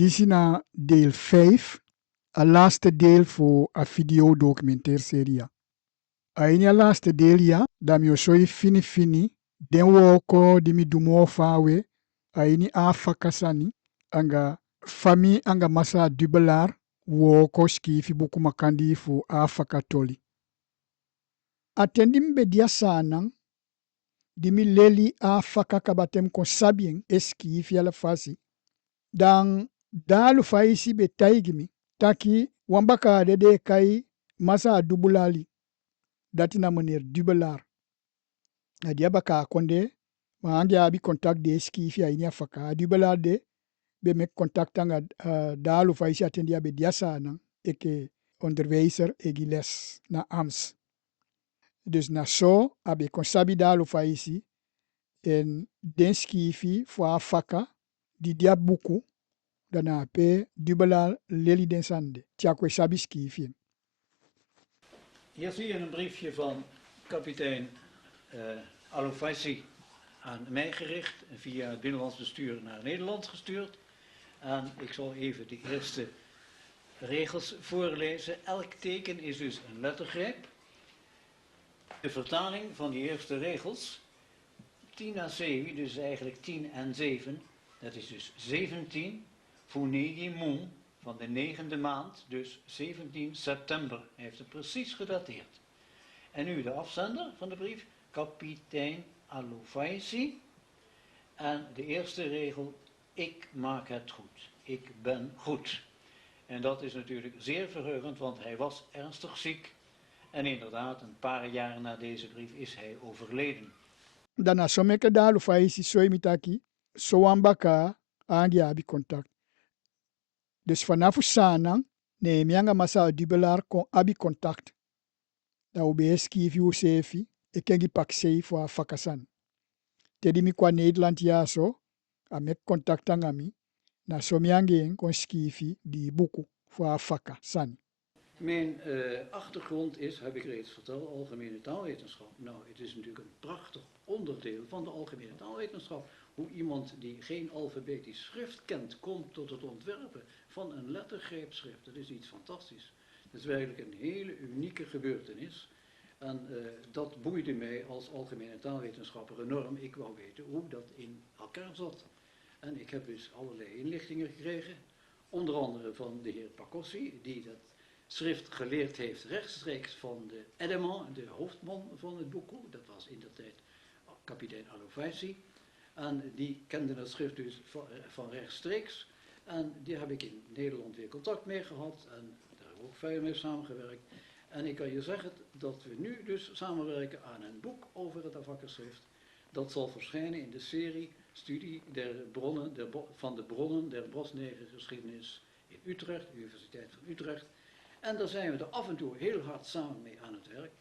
Dit is deel 5, het laatste deel voor een videodocumentairserie. In het laatste deel, ja, dat je zo fini, den woko di mi dumo fawe, aini afakasani, anga fami anga masa dubelar, woko skifi buku makandi fu afakatoli. Atendim bedia sanang, di mi leli afaka kabatem kon sabien eskifi ala fasi, dan dalu faisi betaigimi, taki wambaka dede kai masa dubulali, dati na meneer Dubelar. Na dia baka konde, ma angi abi contact de skifi a inia faka. Dubelar de, be mek contact anga dalu faisi atendia be diasa na, eke onderwijzer egi les na AMS. Dus na so, abe konsabi dalu faisi, en den skifi voor faka, di dia buku, daarna pe Dubelar leli den sande. Tjakwe sabi skifi. Hier zie je een briefje van kapitein Alofaisi aan mij gericht en via het Binnenlands Bestuur naar Nederland gestuurd. En ik zal even de eerste regels voorlezen. Elk teken is dus een lettergreep. De vertaling van die eerste regels, 10 à 7, dus eigenlijk 10 en 7, dat is dus 17, Funegi Mon, van de 9e maand, dus 17 september. Hij heeft het precies gedateerd. En nu de afzender van de brief, kapitein Alofaisi. En de eerste regel, ik maak het goed. Ik ben goed. En dat is natuurlijk zeer verheugend, want hij was ernstig ziek. En inderdaad, een paar jaar na deze brief is hij overleden. Dana someke da Alofaisi soimitaki, soambaka angi abi contact. Dus vanaf Sanang, Nehemianga Masa Dubelar kon abi contact. Da ubeski vi usefi, ekengi paksei voor fakasan. Tedi mi kwa Nederland ja so, amek contact angami, na somiange kon skifi die buku voor fakasan. Mijn achtergrond is, heb ik reeds verteld, algemene taalwetenschap. Nou, het is natuurlijk een prachtig onderdeel van de algemene taalwetenschap. Hoe iemand die geen alfabetisch schrift kent, komt tot het ontwerpen van een lettergreepschrift. Dat is iets fantastisch. Dat is werkelijk een hele unieke gebeurtenis. En dat boeide mij als algemene taalwetenschapper enorm. Ik wou weten hoe dat in elkaar zat. En ik heb dus allerlei inlichtingen gekregen. Onder andere van de heer Pacossi, die dat schrift geleerd heeft rechtstreeks van de Edelman, de hoofdman van het boek. Dat was in de tijd kapitein Alofaisi. En die kende het schrift dus van rechtstreeks. En die heb ik in Nederland weer contact mee gehad en daar hebben we ook verder mee samengewerkt. En ik kan je zeggen dat we nu dus samenwerken aan een boek over het Afaka-schrift. Dat zal verschijnen in de serie Studie der bronnen, van de bronnen der Bosnegergeschiedenis in Utrecht, Universiteit van Utrecht. En daar zijn we er af en toe heel hard samen mee aan het werk.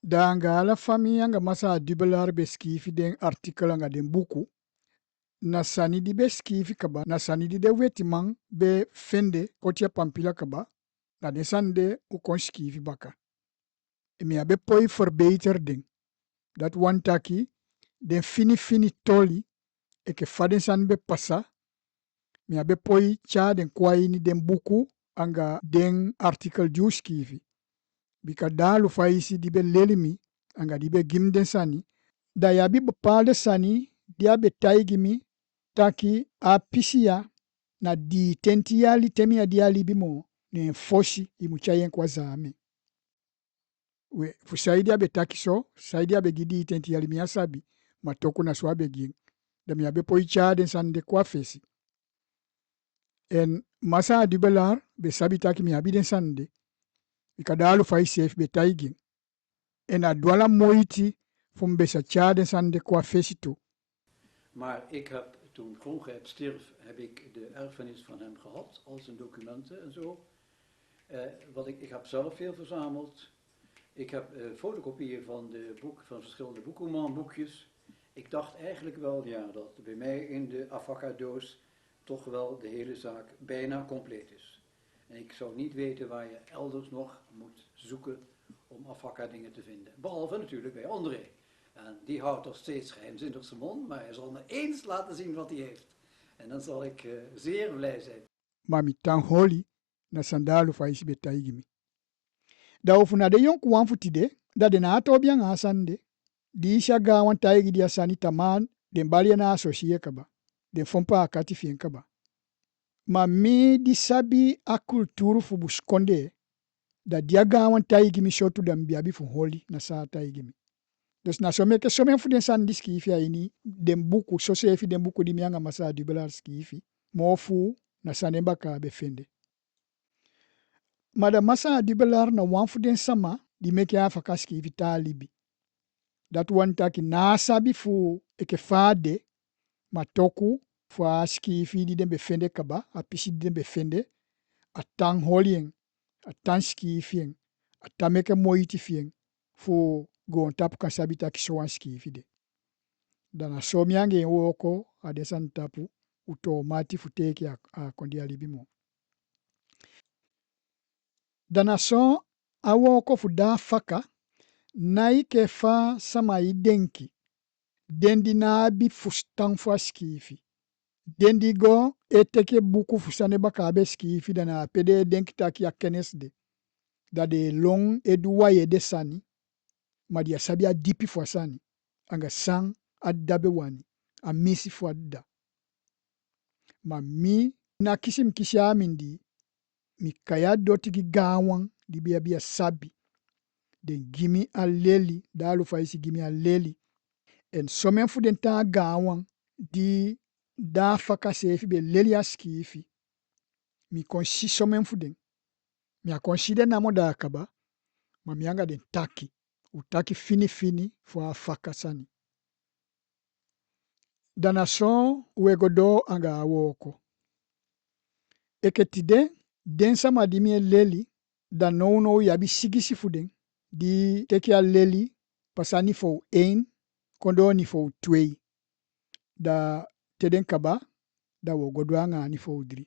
Danga la famille anga Masa Dubelar beskifi den artikel anga den buku. Na sani di beskifi kaba, na sani di de wetimang be fende kotia pampila kaba. Na de sande u kon skifi baka. Mi abe poi verbetering. Dat one taki, den fini toli, eke faden san be passa. Mi abe poi cha den kwaini den buku anga den artikel ju skifi. Bika dalu faisi di be lelimi, anga di be gim den sani. Da yabi bepaalde sani, dia be taigimi, taki a pisia na di tentiali temia diali bimo, ne foshi imuchayen kwa zame. We fusaidi abe takiso saidi abe gidi tenti yali miasabi matoko na swabe ging da mi abe poi den sande kwa fesi en Masa Dubelar be sabi taki mi abi den sande ikadalu fai safe be taiging en adwala moiti fum sa den sande kwa fesi to. Maar ik heb, toen Krongrijp stierf, heb ik de erfenis van hem gehad, al zijn documenten en zo. Ik heb zelf veel verzameld. Ik heb fotokopieën van verschillende boekjes. Ik dacht eigenlijk wel, ja, dat bij mij in de Afaka-doos toch wel de hele zaak bijna compleet is. En ik zou niet weten waar je elders nog moet zoeken om Afaka-dingen te vinden. Behalve natuurlijk bij André. En die houdt er steeds geheimzinnig zijn mond, maar hij zal me eens laten zien wat hij heeft. En dan zal ik zeer blij zijn. Ma mi tan holi na sandalu fa isi betaigimi. Da ofuna de yonku wan futide da de na ato biang asande. Di isha ga wan taigi di asani taman den bali na asosie kaba. Den fompa akati fien kaba. Ma mi di sabi a kulturu fu buskonde da dia ga wan taigi mi shotu da mbiabi fu holi na sa taigi mi. Dus na some ke some fu den san di skifi ini den buku so sefi den buku di mianga masa dubelar skifi. Mofu na sanemba ka befende. Maar de massa dubelar na wan fu den sama di meke a fakaski vitalibi. Dat wan taki na sabi fu eke fade ma toku fu aski fi di den befende kaba a pisi di den befende a tang holien a tang ski fien a tameke moiti fien fu gon tapu kan sabi taki so wan ski fi de. Dan a so miange woko a desan tapu uto mati fu teke a kondi alibi mo. Dan a so a woko fu da faka na ike fa sama i denki dendi na abi fustang fa skifi dendi go eteke buku fusane baka abe skifi dana pede denki taki ya kenes de da de long eduwa ye de sani ma dia sabi a dipi fwa sani anga sang adabe wani a misi fwa da ma mi na kisim kisha amindi mi kaya doti gi gawang di bia sabi den gimi a leli da alu faisi gimi a leli en somen fu den ta gawang di da faka sefi be leli a skifi mi konsi somen fu den mi a konsi den namo da akaba ma mi anga den taki u taki fini fini fu a faka sani dana son wegodo anga awoko eketide den sama di mi leli da no yabi sigisi fu den di teki a leli pasani fo 1 kondo ni fo 2 da teden kaba da wo godwanga ni fo 3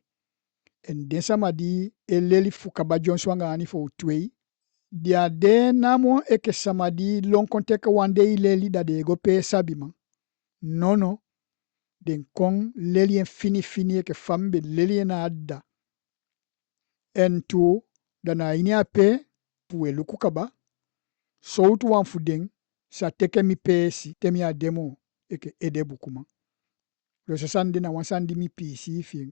en den sama di leli fu kaba jonswanga ni fo 2 dia de namo eke sama di long konteke wande leli da de go pe sabima nono den kong leli en fini fini eke fambe leli na adda en tu dana ini ape puwe luku kaba soutu wan fudeng sa teke mi pesi temi a demo eke ede bukuma loso sandi na wan sandi mi pisi fien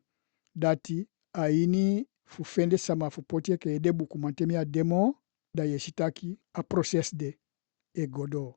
dati a ini fu fende sama fu poti eke ede bukuma temi a demo da yesitaki a proses de e godo